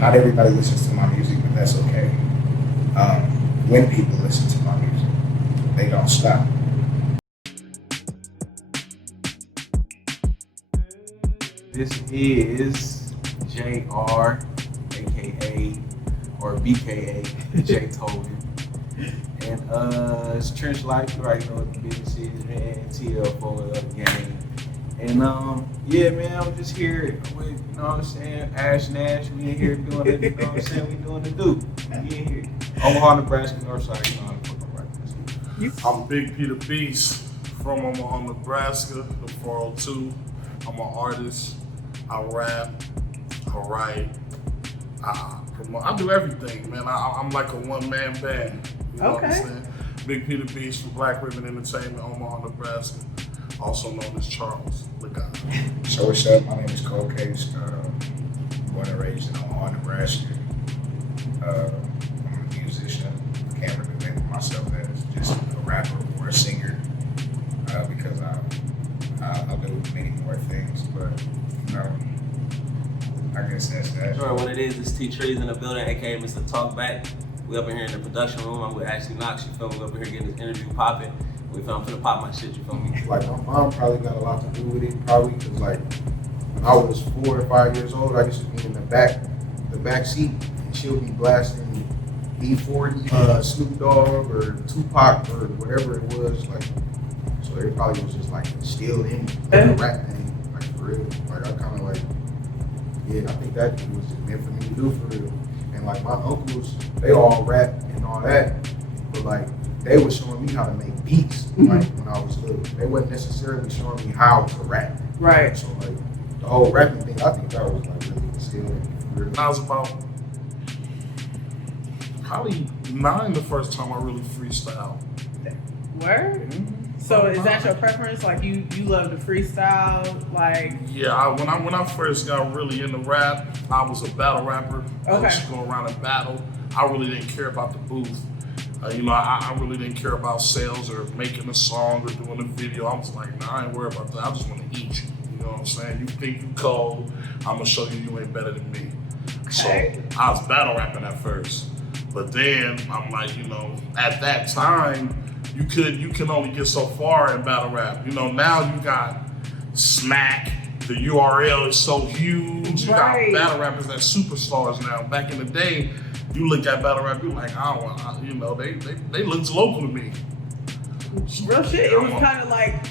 not everybody listens to my music, but that's okay. When people listen to my music, they don't stop. This is JR, aka or BKA, J Togan. And it's Trench Life, you already know what the business is, man. TL for the game. And yeah, man, I'm just here with, you know what I'm saying, Ash Nash. We in here doing it, you know what I'm saying? We doing the do. We in here. Omaha, Nebraska, Northside, you know how to fuck right. I'm Bigg P Da Beast from Omaha, Nebraska, the 402. I'm an artist. I rap. I write. I promote. I do everything, man. I'm like a one-man band. You know what I'm saying? Bigg P Da Beast from Black Ribbon Entertainment, Omaha, Nebraska. Also known as Charles, the guy. So what's up? My name is Cole Case. Born and raised in Omaha, Nebraska. I'm a musician. I can't really label myself as just a rapper or a singer because I do many more things. But you know, I guess that's that. Sure, what it is T Trees in the building, aka Mr. Talkback. We up in here in the production room. I'm with Ashley Knox. You feel me? We up in here getting this interview popping. We feel I'm finna pop my shit. You feel me? Like my mom probably got a lot to do with it, probably because like when I was 4 or 5 years old, I used to be in the back seat, and she'll be blasting B40, Snoop Dogg, or Tupac, or whatever it was. Like, so it probably was just like instilled in me, like a rap thing, like for real. Like I kind of like, yeah, I think that was just meant for me to do for real. And like my uncles, they all rap and all that, but like they were showing me how to make beats, like when I was little. They wasn't necessarily showing me how to rap. Right. So like the whole rapping thing, I think that was like really instilled in me. I was about probably 9 the first time I really freestyled. Word? So is that your preference? Like you love to freestyle? Like Yeah, when I first got really into rap, I was a battle rapper. I used to go around and battle. I really didn't care about the booth. You know, I really didn't care about sales or making a song or doing a video. I was like, nah, I ain't worried about that. I just want to eat you. You know what I'm saying? You think you cold, I'm gonna show you ain't better than me. So I was battle rapping at first. But then I'm like, you know, at that time, you can only get so far in battle rap. You know, now you got Smack, the URL is so huge. You got battle rappers that superstars now. Back in the day, you look at battle rap, you're like, I don't want, you know, they look local to me. Real shit. It was kind of like,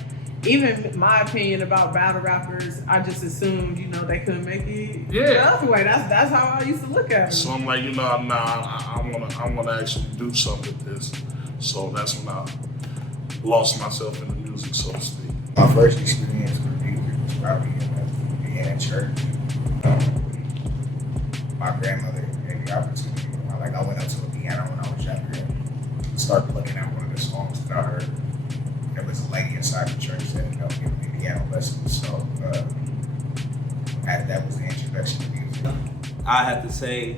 even my opinion about battle rappers, I just assumed, you know, they couldn't make it the other way. That's how I used to look at it. So I'm like, you know, nah, I wanna actually do something with this. So that's when I lost myself in the music, so to speak. My first experience with music was probably being in church. My grandmother gave me the opportunity. Like I went up to a piano when I was younger and started looking at one of the songs that I heard. There was a lady inside the church that ended up giving me piano lessons. So that was the introduction to music. I have to say,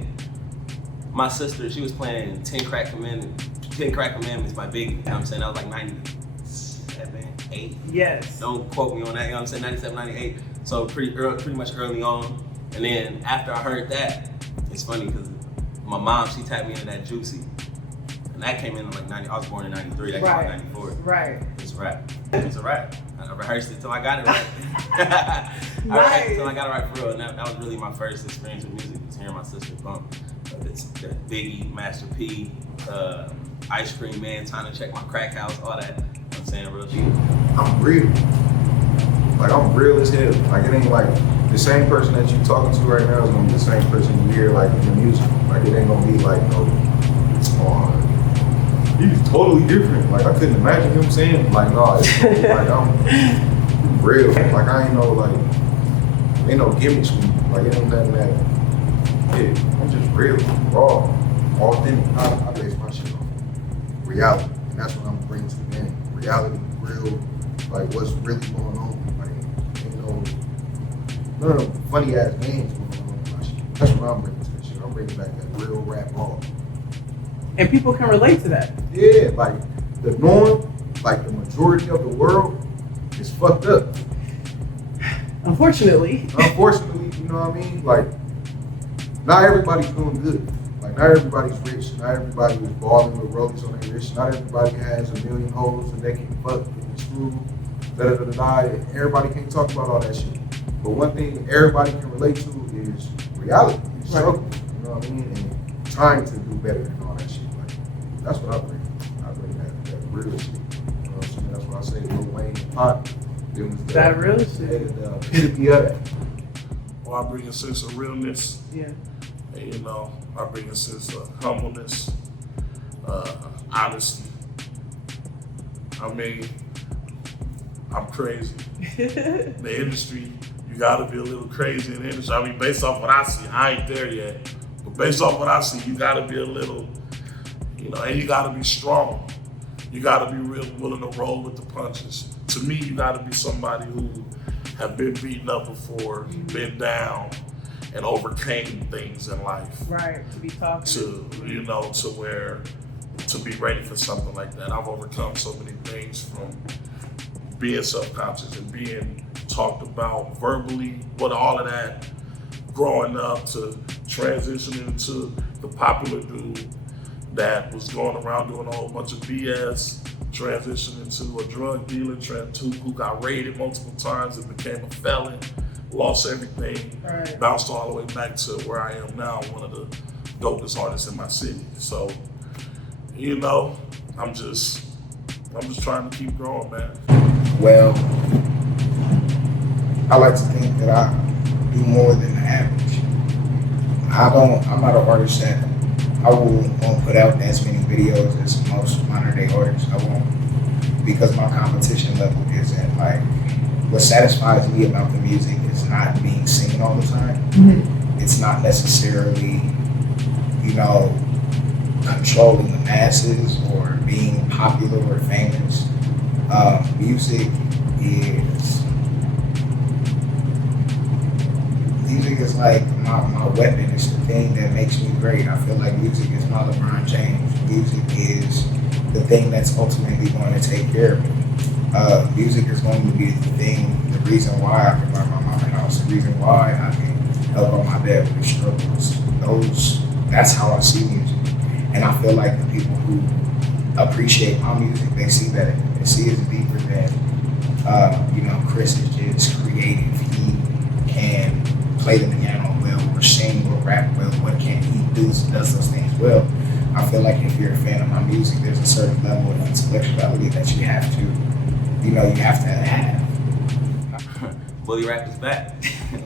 my sister, she was playing 10 Crack Commandments by Bigg. You know what I'm saying? That was like 97, 8. Yes. Don't quote me on that, you know what I'm saying? 97, 98. So pretty much early on. And then after I heard that, it's funny because my mom, she tapped me into that Juicy. And that came in like 90, I was born in 93, that came out in 94. Right. It's a rap. It's a rap. I rehearsed it till I got it right. I rehearsed it till I got it right for real. And that was really my first experience with music, was hearing my sister bump. It's Biggie, Master P, Ice Cream Man, Time to Check My Crack House, all that. You know what I'm saying? Real shit. I'm real. Like I'm real as hell. Like it ain't like the same person that you talking to right now is gonna be the same person you hear like in the music. Like it ain't gonna be like, oh, he's totally different. Like I couldn't imagine him saying like, no, it's totally, like I'm real. Like I ain't no like, ain't no gimmicks with me. Like it ain't nothing that. Yeah, I'm just real, raw, authentic. I base my shit on reality, and that's what I'm bringing to the game. Reality, real, like what's really going on. Like ain't none of them funny ass names going on with my shit. That's what I'm bringing to the shit. I'm bringing back that real rap raw. And people can relate to that. Yeah, like the norm, like the majority of the world is fucked up. Unfortunately. Unfortunately, you know what I mean? Like not everybody's doing good. Like, not everybody's rich. Not everybody is balling with rollies on their wrist. Not everybody has a million hoes and they can fuck in the school. Everybody can't talk about all that shit. But one thing everybody can relate to is reality. It's struggle. You know what I mean? And trying to do better and all that shit. Like, that's what I bring. I bring that real shit. You know what I'm saying? That's why I say Lil Wayne and Pop. That real shit. The epitome of that. Well, I bring a sense of realness. Yeah. And, you know, I bring a sense of humbleness, honesty. I mean, I'm crazy. The industry, you gotta be a little crazy in the industry. I mean, based off what I see, I ain't there yet. But based off what I see, you gotta be a little, you know, and you gotta be strong. You gotta be real willing to roll with the punches. To me, you gotta be somebody who have been beaten up before, been down, and overcame things in life. Right, to be talking. To, you know, to where, to be ready for something like that. I've overcome so many things from being self-conscious and being talked about verbally, what all of that, growing up to transitioning to the popular dude that was going around doing a whole bunch of BS, transitioning to a drug dealer, who got raided multiple times and became a felon, lost everything, bounced all the way back to where I am now, one of the dopest artists in my city. So, you know, I'm just trying to keep growing, man. Well, I like to think that I do more than the average. I'm not an artist that won't put out as many videos as most modern day artists. I won't, because my competition level isn't like, what satisfies me about the music is not being seen all the time. Mm-hmm. It's not necessarily, you know, controlling the masses or being popular or famous. Music is like my weapon. It's the thing that makes me great. I feel like music is my LeBron James. Music is the thing that's ultimately going to take care of me. Music is going to be the reason why I can buy my mom a house, the reason why I can help out my dad with his struggles. That's how I see music. And I feel like the people who appreciate my music, they see that they see it's deeper than, you know, Chris is just creative. He can play the piano well, or sing, or rap well. What can he do? Does those things well. I feel like if you're a fan of my music, there's a certain level of intellectuality that you have to have. Bully rap is back.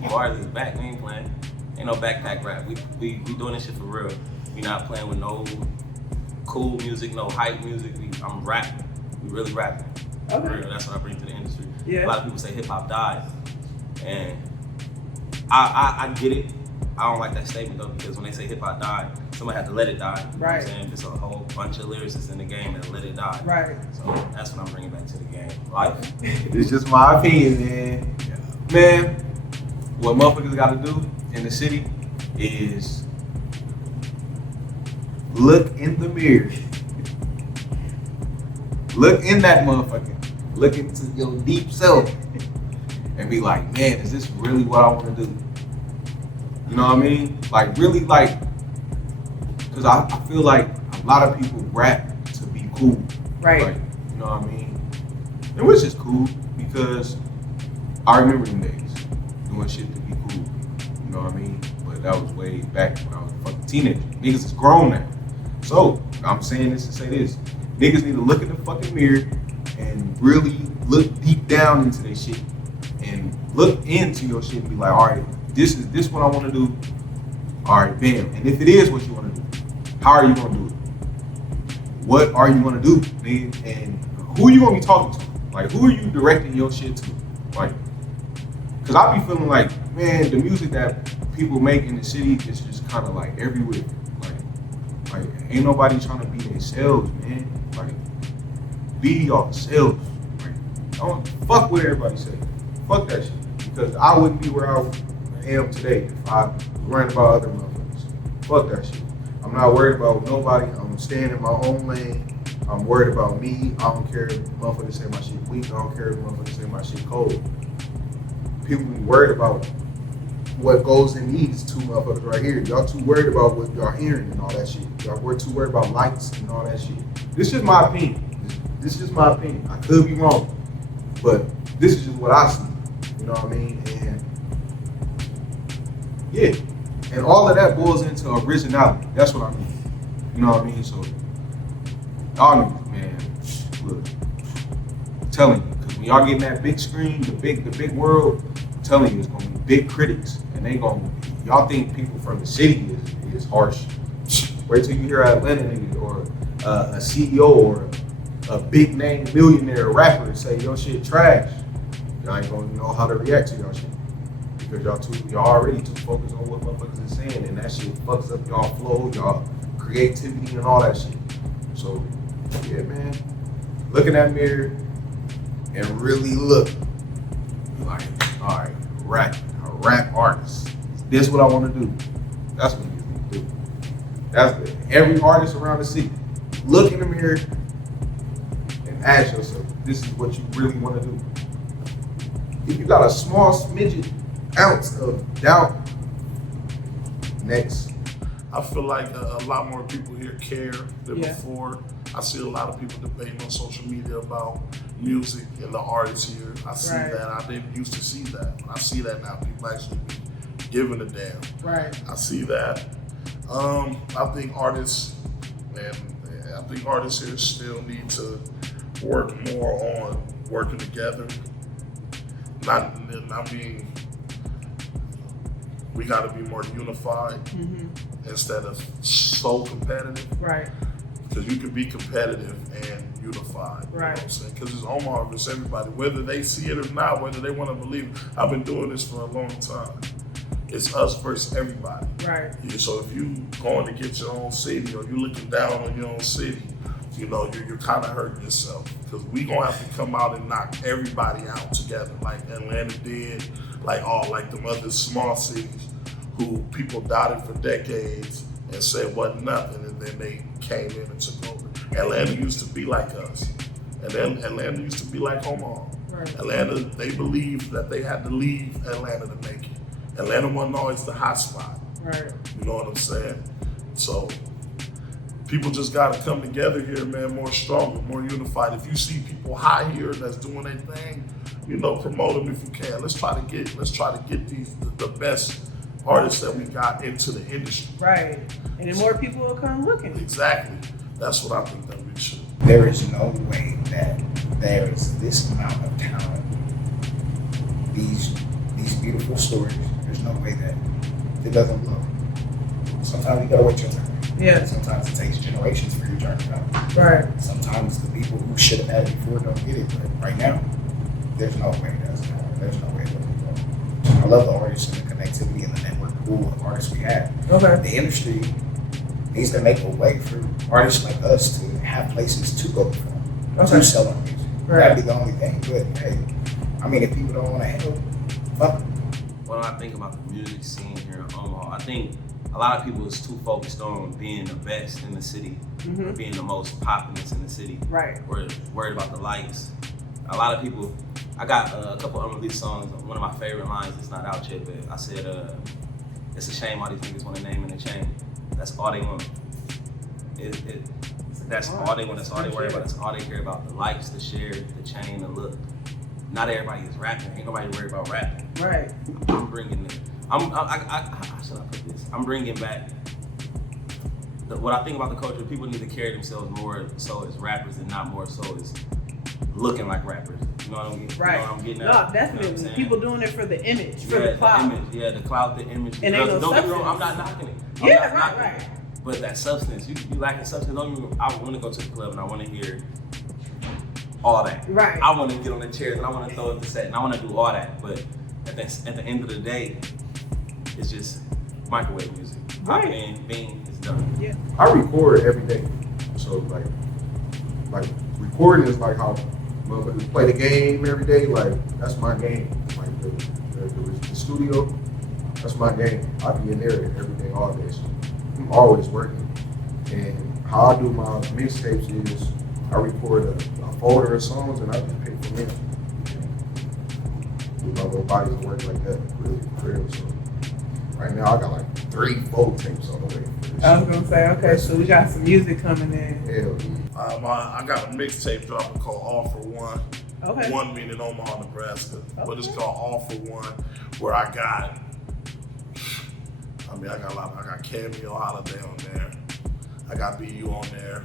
Bars is back. We ain't playing. Ain't no backpack rap. We doing this shit for real. We not playing with no cool music, no hype music. I'm rapping. We really rapping. Okay. For real. That's what I bring to the industry. Yeah. A lot of people say hip hop died, and I get it. I don't like that statement though, because when they say hip hop died, somebody had to let it die. You know what I'm saying? There's a whole bunch of lyricists in the game that let it die. Right. So that's what I'm bringing back to the game. Life. It's just my opinion, man. Man, what motherfuckers gotta do in the city is look in the mirror. Look in that motherfucker. Look into your deep self and be like, man, is this really what I want to do? You know what I mean? Like, really, like, because I feel like a lot of people rap to be cool. Right. Like, you know what I mean? And which is cool, because I remember them days doing shit to be cool. You know what I mean? But that was way back when I was a fucking teenager. Niggas is grown now. So, I'm saying this to say this. Niggas need to look in the fucking mirror and really look deep down into their shit. And look into your shit and be like, all right, this is what I want to do. All right, bam. And if it is what you want to do, how are you going to do it? What are you going to do, nigga? And who are you going to be talking to? Like, who are you directing your shit to? Like, because I be feeling like, man, the music that people make in the city is just kind of like everywhere. Like, ain't nobody trying to be themselves, man. Like, be yourself. Like, don't fuck what everybody say. Fuck that shit. Because I wouldn't be where I am today if I ran about other motherfuckers. Fuck that shit. I'm not worried about nobody. I'm staying in my own lane. I'm worried about me. I don't care if motherfuckers say my shit weak. I don't care if motherfuckers say my shit cold. People be worried about what goes in these two motherfuckers right here. Y'all too worried about what y'all hearing and all that shit. We're too worried about lights and all that shit. This is my opinion. This is just my opinion. I could be wrong, but this is just what I see. You know what I mean? And yeah, and all of that boils into originality. That's what I mean. You know what I mean? So y'all niggas, man, look, I'm telling you, because when y'all getting that big screen, the big world, I'm telling you, it's gonna be big critics, and y'all think people from the city is harsh. Wait till you hear an Atlanta nigga or a CEO or a big name millionaire rapper say your shit trash. Y'all ain't gonna know how to react to y'all shit. Because y'all already too focused on what motherfuckers is saying, and that shit fucks up y'all flow, y'all creativity and all that shit. So yeah, man, look in that mirror and really look like, all right, a rap artist. This is what I want to do. That's what you need to do. Every artist around the city. Look in the mirror and ask yourself, this is what you really want to do. If you got a small smidget ounce of doubt, next. I feel like a lot more people here care than before. I see a lot of people debating on social media about music and the artists here. I see that. I didn't used to see that. I see that now. People actually be giving a damn. Right. I see that. I think artists here still need to work more on working together. Not being, we gotta be more unified instead of so competitive. Right. Because you can be competitive and unified. You know what I'm saying? Because it's Omaha versus everybody, whether they see it or not, whether they want to believe it. I've been doing this for a long time. It's us versus everybody. Right. Yeah, so if you going to get your own city or you looking down on your own city, you know, you're kind of hurting yourself. Because we gonna have to come out and knock everybody out together, like Atlanta did, like them other small cities who people doubted for decades and said wasn't nothing, and then they came in and took over. Atlanta used to be like us, and then Atlanta used to be like Omaha. Right. Atlanta, they believed that they had to leave Atlanta to make it. Atlanta wasn't always the hot spot. Right. You know what I'm saying? So people just gotta come together here, man, more stronger, more unified. If you see people high here that's doing their thing, you know, promote them if you can. Let's try to get the best artists that we got into the industry. Right. And then more people will come looking. Exactly. That's what I think that we should. There is no way that there is this amount of talent, these beautiful stories, there's no way that it doesn't blow. Sometimes you gotta wait your turn. Yeah. Sometimes it takes generations for your turn to come. Right. Sometimes the people who should have had it before don't get it, but right now, there's no way that's gonna happen. There's no way it doesn't blow. I love the artists and the connectivity and the network pool of artists we have. Okay. The industry needs to make a way for artists like us to have places to go perform, to sell our music. Right. That'd be the only thing. But hey, I mean, if people don't want to help, fuck them. When I think about the music scene here in Omaha, I think a lot of people is too focused on being the best in the city, or being the most populous in the city. Right. Or worried about the likes. A lot of people, I got a couple unreleased songs. One of my favorite lines, it's not out yet, but I said, it's a shame all these niggas want a name in the chain. That's all they want. That's all they want. That's all they worry about. That's all they care about. The likes, the share, the chain, the look. Not everybody is rapping. Ain't nobody worried about rapping. Right. I'm bringing it. How should I put this? I'm bringing back what I think about the culture. People need to carry themselves more so as rappers and not more so as looking like rappers. You know what I'm getting? Right. You know what I'm getting at? No, definitely. You know people doing it for the image, for the clout. The image, the clout, the image. And ain't no don't get me wrong, substance. I'm not knocking it. Right. But that substance, you lacking substance. I want to go to the club and I want to hear all that. Right. I want to get on the chairs and I want to throw up the set and I want to do all that. But at the end of the day, it's just microwave music. Right. And being is done. Yeah. I record every day. So like recording is like how motherfuckers play the game every day. Like that's my game. Like the studio, that's my game. I be in there every day, all day. So I'm always working. And how I do my mixtapes is I record a folder of songs and I just pick from them. Do my little bodies of work like that, really, for real. So Right now, I got like 3-4 tapes on the way. I was gonna say, okay, so we got some music coming in. Hell yeah. I got a mixtape dropping called All for One. Okay. One meaning Omaha, Nebraska, but it's called All for One, where I got a lot. I got Cameo Holiday on there. I got BU on there.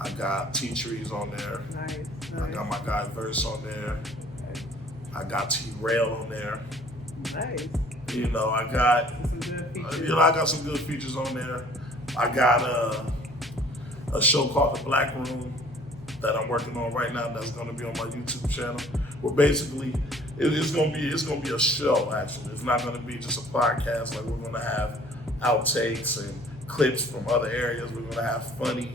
I got T Trees on there. Nice. I got my guy Verse on there. I got T Rail on there. Nice. You know, I got some good features. I got some good features on there. I got a show called The Black Room that I'm working on right now. That's going to be on my YouTube channel. Where basically it's going to be a show. Actually, it's not going to be just a podcast. Like, we're going to have outtakes and clips from other areas. We're going to have funny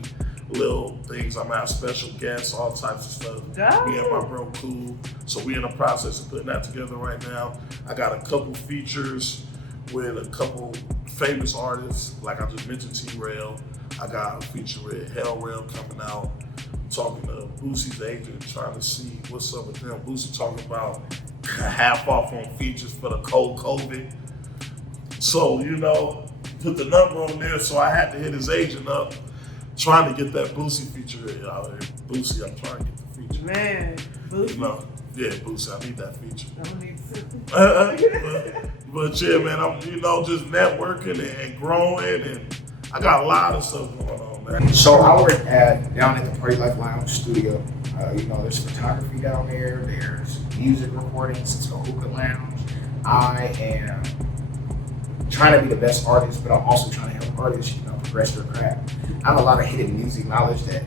little things. I'm gonna have special guests, all types of stuff. Me and my bro Cool. So we in the process of putting that together right now. I got a couple features with a couple famous artists, like I just mentioned T-Rail. I got a feature with Hell Rail coming out. Talking to Boosie's agent, trying to see what's up with them. Boosie talking about half off on features for the cold COVID. So, you know, put the number on there, so I had to hit his agent up, trying to get that Boosie feature out there. Boosie, I'm trying to get the feature. Man, Boosie. You know, yeah, Boosie, I need that feature. I don't need to but yeah, man, I'm, you know, just networking and growing, and I got a lot of stuff going on, man. So I work down at the Party Life Lounge studio. You know, there's photography down there. There's music recordings. It's a hookah lounge. I am trying to be the best artist, but I'm also trying to help artists, you know, progress their craft. I have a lot of hidden music knowledge that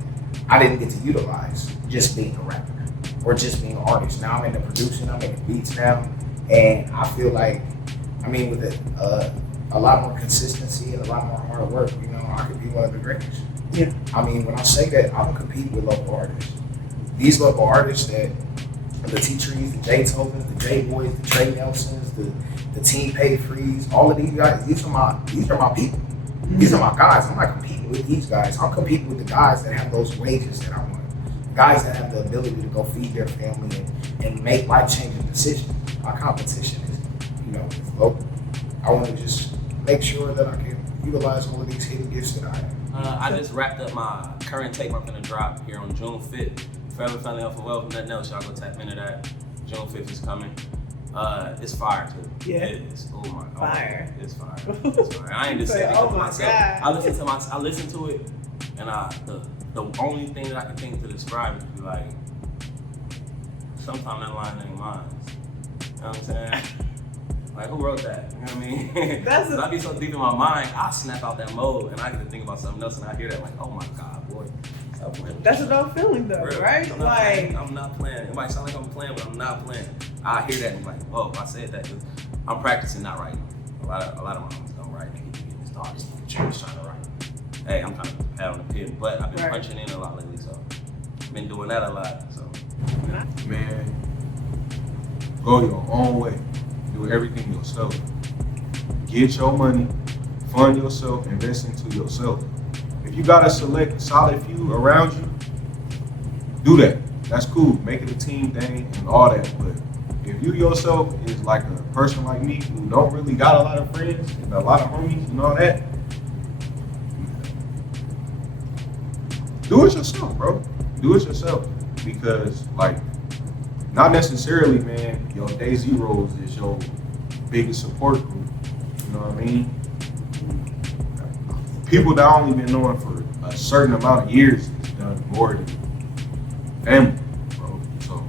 I didn't get to utilize just being a rapper or just being an artist. Now I'm into producing, I'm making beats now, and I feel like, I mean, with a lot more consistency and a lot more hard work, you know, I could be one of the greatest. Yeah. I mean, when I say that, I don't compete with local artists. These local artists that, the T Trees, the J Tobins, the J Boys, the Trey Nelsons, the Team Pay Frees, all of these guys, these are my people. These are my guys. I'm not competing with these guys. I'm competing with the guys that have those wages that I want. Guys that have the ability to go feed their family and make life-changing decisions. My competition is, you know, local. I want to just make sure that I can utilize all of these hidden gifts that I have. I just wrapped up my current tape I'm gonna drop here on June 5th. Forever Family Health and Wealth, nothing else, y'all go tap into that. June 5th is coming. It's fire too. Yeah. It is. Oh my god. Fire. It's fire. It's fire. I ain't just saying it Oh for my myself. God. I listen to it, and the only thing that I can think to describe it is like, sometimes that line ain't mine. You know what I'm saying? Like, who wrote that? You know what I mean? That's I be so deep in my mind, I snap out that mode, and I get to think about something else, and I hear that like, oh my god, boy. Stop playing. That's a dope feeling though, Real. right? I'm not playing. It might sound like I'm playing, but I'm not playing. I hear that and I'm like, whoa, I said that because I'm practicing not writing. A lot of my homies don't write. They get this artist in the church trying to write. Hey, I'm trying to pat on the pin, but I've been punching in a lot lately, so I've been doing that a lot. So, man, go your own way. Do everything yourself. Get your money, fund yourself, invest into yourself. If you gotta select a solid few around you, do that. That's cool. Make it a team thing and all that. But if you yourself is like a person like me who don't really got a lot of friends and a lot of homies and all that, do it yourself, bro. Do it yourself. Because, like, not necessarily, man, your day zeros is your biggest support group. You know what I mean? People that only been knowing for a certain amount of years has done more than family, bro. So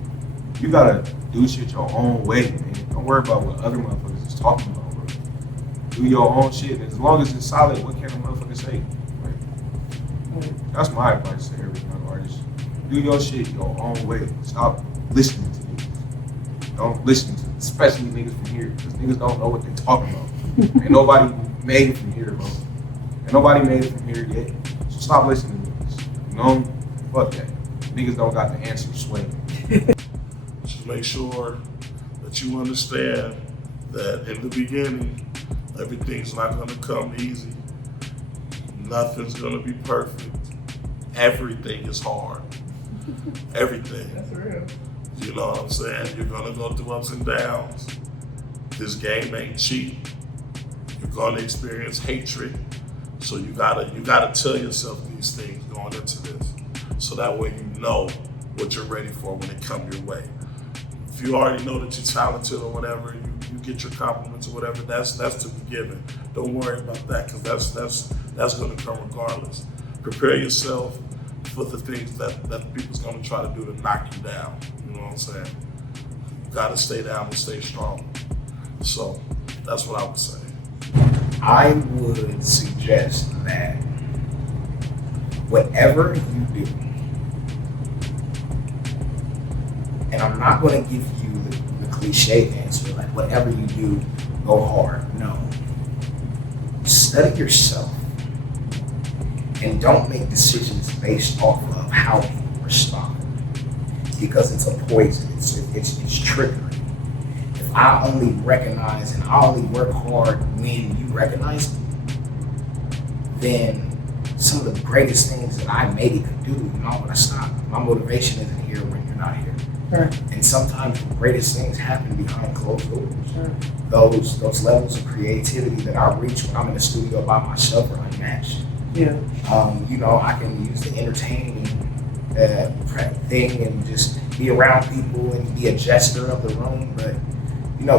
you gotta do shit your own way, man. Don't worry about what other motherfuckers is talking about, bro. Do your own shit. And as long as it's solid, what can a motherfucker say? Like, that's my advice to every young artist. Do your shit your own way. Stop listening to niggas. Don't listen to, especially niggas from here, because niggas don't know what they talking about. Ain't nobody made it from here, bro. Ain't nobody made it from here yet. So stop listening to niggas. You know? Fuck that. Niggas don't got the answer, sway. Just make sure that you understand that in the beginning, everything's not gonna come easy. Nothing's gonna be perfect. Everything is hard. Everything. That's real. You know what I'm saying? You're gonna go through ups and downs. This game ain't cheap. You're going to experience hatred. So you gotta tell yourself these things going into this, so that way you know what you're ready for when it comes your way. If you already know that you're talented or whatever, you get your compliments or whatever, that's to be given. Don't worry about that, because that's going to come regardless. Prepare yourself for the things that people's going to try to do to knock you down. You know what I'm saying? You got to stay down and stay strong. So that's what I would say. I would suggest that whatever you do, and I'm not going to give you the cliche answer, like whatever you do, go hard. No. Study yourself and don't make decisions based off of how people respond, because it's a poison, it's triggering. If I only recognize and I only work hard when you recognize me, then some of the greatest things that I maybe could do, I'm gonna stop. My motivation isn't here when you're not here. Right. And sometimes the greatest things happen behind closed doors. Right. Those levels of creativity that I reach when I'm in the studio by myself are unmatched. Yeah. I can use the entertaining thing and just be around people and be a jester of the room, but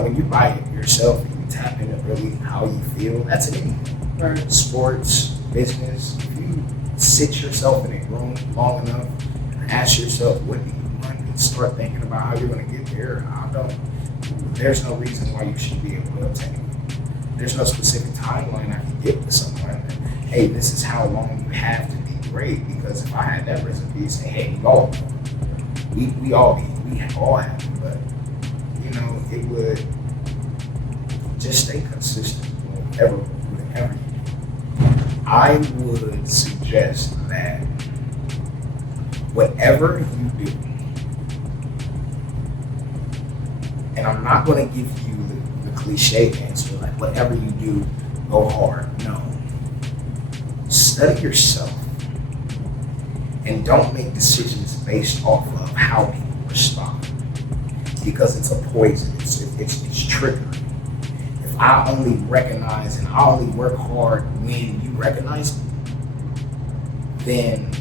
when you buy it yourself and you tap into really how you feel, that's anything. Right. Sports, business, if you sit yourself in a room long enough and ask yourself, what do you want, and start thinking about how you're going to get there, there's no reason why you should be able to obtain it. There's no specific timeline I can give to someone that, hey, this is how long you have to be great, because if I had that recipe, say, hey, we all have it, but it would just stay consistent whatever you do. I would suggest that whatever you do, and I'm not going to give you the cliche answer, like whatever you do, go hard. No. Study yourself and don't make decisions based off of how people respond, because it's a poison, it's triggering. If I only recognize and I only work hard when you recognize me, then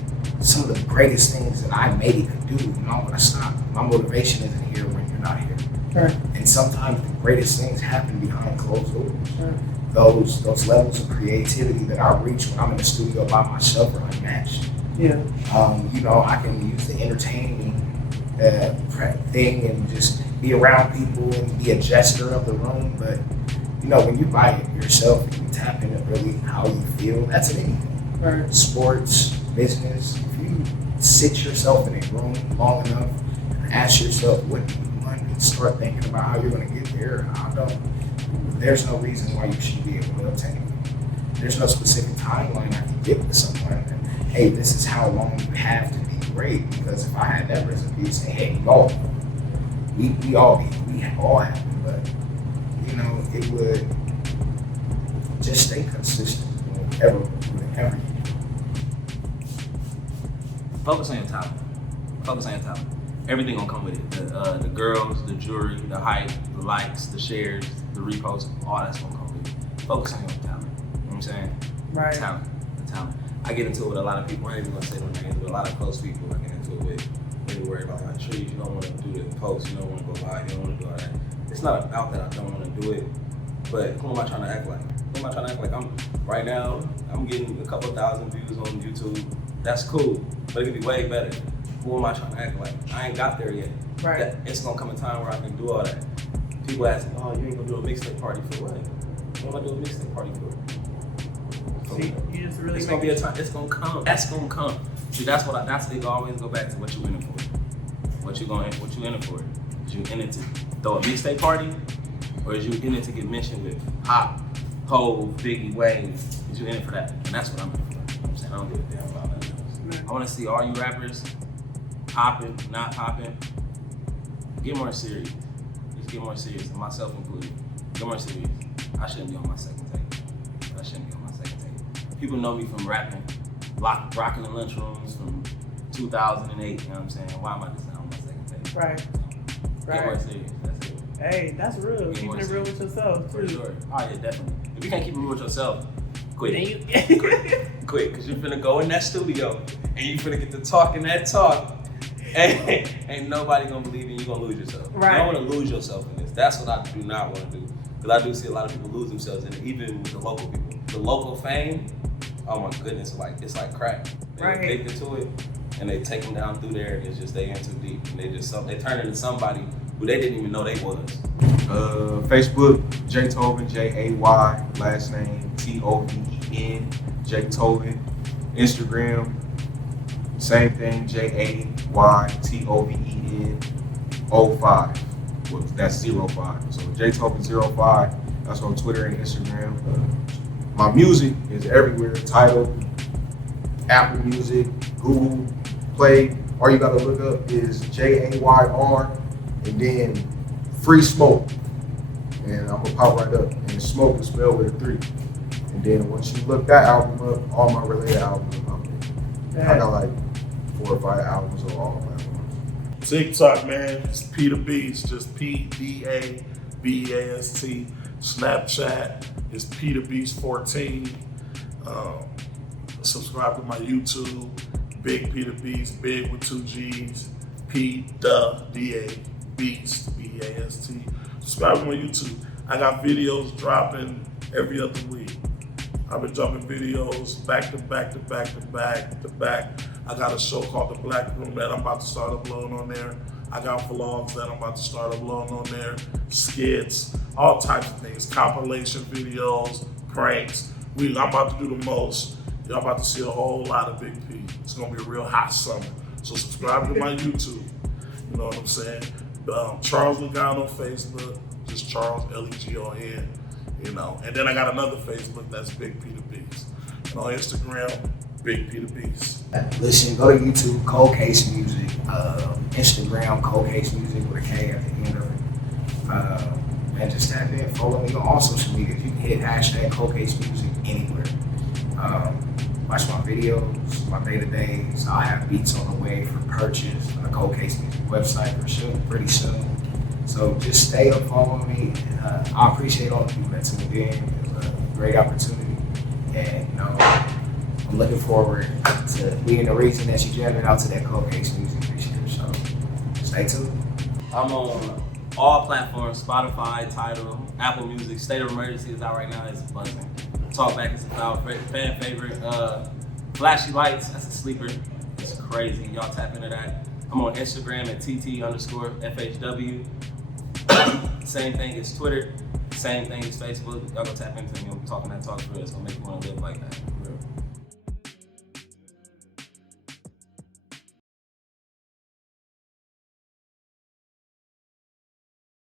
some of the greatest things that I maybe could do, I'm gonna stop. My motivation isn't here when you're not here. Right. And sometimes the greatest things happen behind closed doors. Right. Those levels of creativity that I reach when I'm in the studio by myself are unmatched. Yeah. I can use the entertaining thing and just be around people and be a jester of the room, but when you buy it yourself and you tap into really how you feel, that's anything. Right. Sports, business, if you sit yourself in a room long enough and ask yourself what do you want and start thinking about how you're going to get there, there's no reason why you should be able to obtain it. There's no specific timeline I can give to someone that, hey, this is how long you have to be great, because if I had that recipe, say, hey, we all have it, but it would just stay consistent whatever you do. Focus on your talent. Everything gonna come with it. The girls, the jewelry, the hype, the likes, the shares, the reposts, all that's gonna come with it. Focus on your talent. You know what I'm saying? Right. The talent. I get into it with a lot of people. I ain't even gonna say their names, but a lot of close people I get into it with. Maybe worry about my trees. You don't want to do the post. You don't want to go live. You don't want to do all that. It's not about that I don't want to do it, but who am I trying to act like? Right now, I'm getting a couple thousand views on YouTube. That's cool, but it could be way better. Who am I trying to act like? I ain't got there yet. Right. It's gonna come a time where I can do all that. People ask me, oh, you ain't gonna do a mixtape party for what? What am I doing a mixtape party for? See, you just really It's gonna be a time. It's gonna come. That's gonna come. See, that's it always go back to what you in it for. What you in it for? Is you in it to throw a mixtape party, or is you in it to get mentioned with Pop, Hov, Biggie, Wayne? Is you in it for that? And that's what I'm in it for. You know what I'm saying? I don't give a damn about nothing else. I want to see all you rappers popping, not popping. Get more serious. Just get more serious, and myself included. Get more serious. I shouldn't be on my second tape. People know me from rapping, rocking the lunchrooms from 2008. You know what I'm saying? Why am I just not on my second tape? Right. Get more serious. That's it. Hey, that's real. Get more Keeping it real serious. with yourself, too. For sure. Oh, yeah, definitely. If you can't keep it real with yourself, quit. Then you- Quit, because you're finna go in that studio and you finna get to talking that talk, and ain't nobody gonna believe you. You gonna lose yourself. Right. You don't want to lose yourself in this. That's what I do not want to do, because I do see a lot of people lose themselves in it, even with the local people. The local fame, oh my goodness, it's like crack. They're Right. addicted to it, and they take them down through there, and it's just they in too deep, and they turn into somebody who they didn't even know they was. Facebook, J Tobin, Jay, last name Toven, J Tobin. Instagram, same thing, Jaytoven 05. Well, that's 05. So J Tobin 05. That's on Twitter and Instagram. My music is everywhere. Tidal, Apple Music, Google Play. All you gotta look up is JAYR and then Free Smoke. And I'm gonna pop right up. And Smoke is spelled with a 3. And then once you look that album up, all my related albums are up there. I got like 4 or 5 albums on all platforms. TikTok, man, it's P Da Beast, just PDABEAST. Snapchat is P Da Beast 14. Subscribe to my YouTube, Bigg P Da Beast, Big with 2 G's, P Da Beast, BEAST. Subscribe to my YouTube. I got videos dropping every other week. I've been dropping videos back to back. I got a show called The Black Room that I'm about to start uploading on there. I got vlogs that I'm about to start uploading on there, skits, all types of things, compilation videos, pranks. I'm about to do the most. Y'all about to see a whole lot of Bigg P. It's gonna be a real hot summer. So subscribe to my YouTube. You know what I'm saying? Charles Legon on Facebook, just Charles Legon. You know, and then I got another Facebook that's Bigg P Da Beast. And on Instagram, Bigg P Da Beast. Listen, go to YouTube, Cold Case Music, Instagram, Cold Case Music with a K at the end of it. And just tap in, follow me on all social media. You can hit hashtag Cold Case Music anywhere. Watch my videos, my day-to-days. I'll have beats on the way for purchase on the Cold Case Music website for sure, pretty soon. So just stay up, follow me. I appreciate all the people that tuned in. It was a great opportunity. And you know, I'm looking forward to being the reason that you jamming out to that Cold Case Music this year. So stay tuned. I'm on all platforms, Spotify, Tidal, Apple Music. State of Emergency is out right now. It's buzzing. Talkback is a fan favorite. Flashy Lights, that's a sleeper. It's crazy. Y'all tap into that. I'm on Instagram at TT_FHW. Same thing as Twitter. Same thing as Facebook. Y'all go tap into me. I'm talking that talk for us. It's gonna make you want to live like that.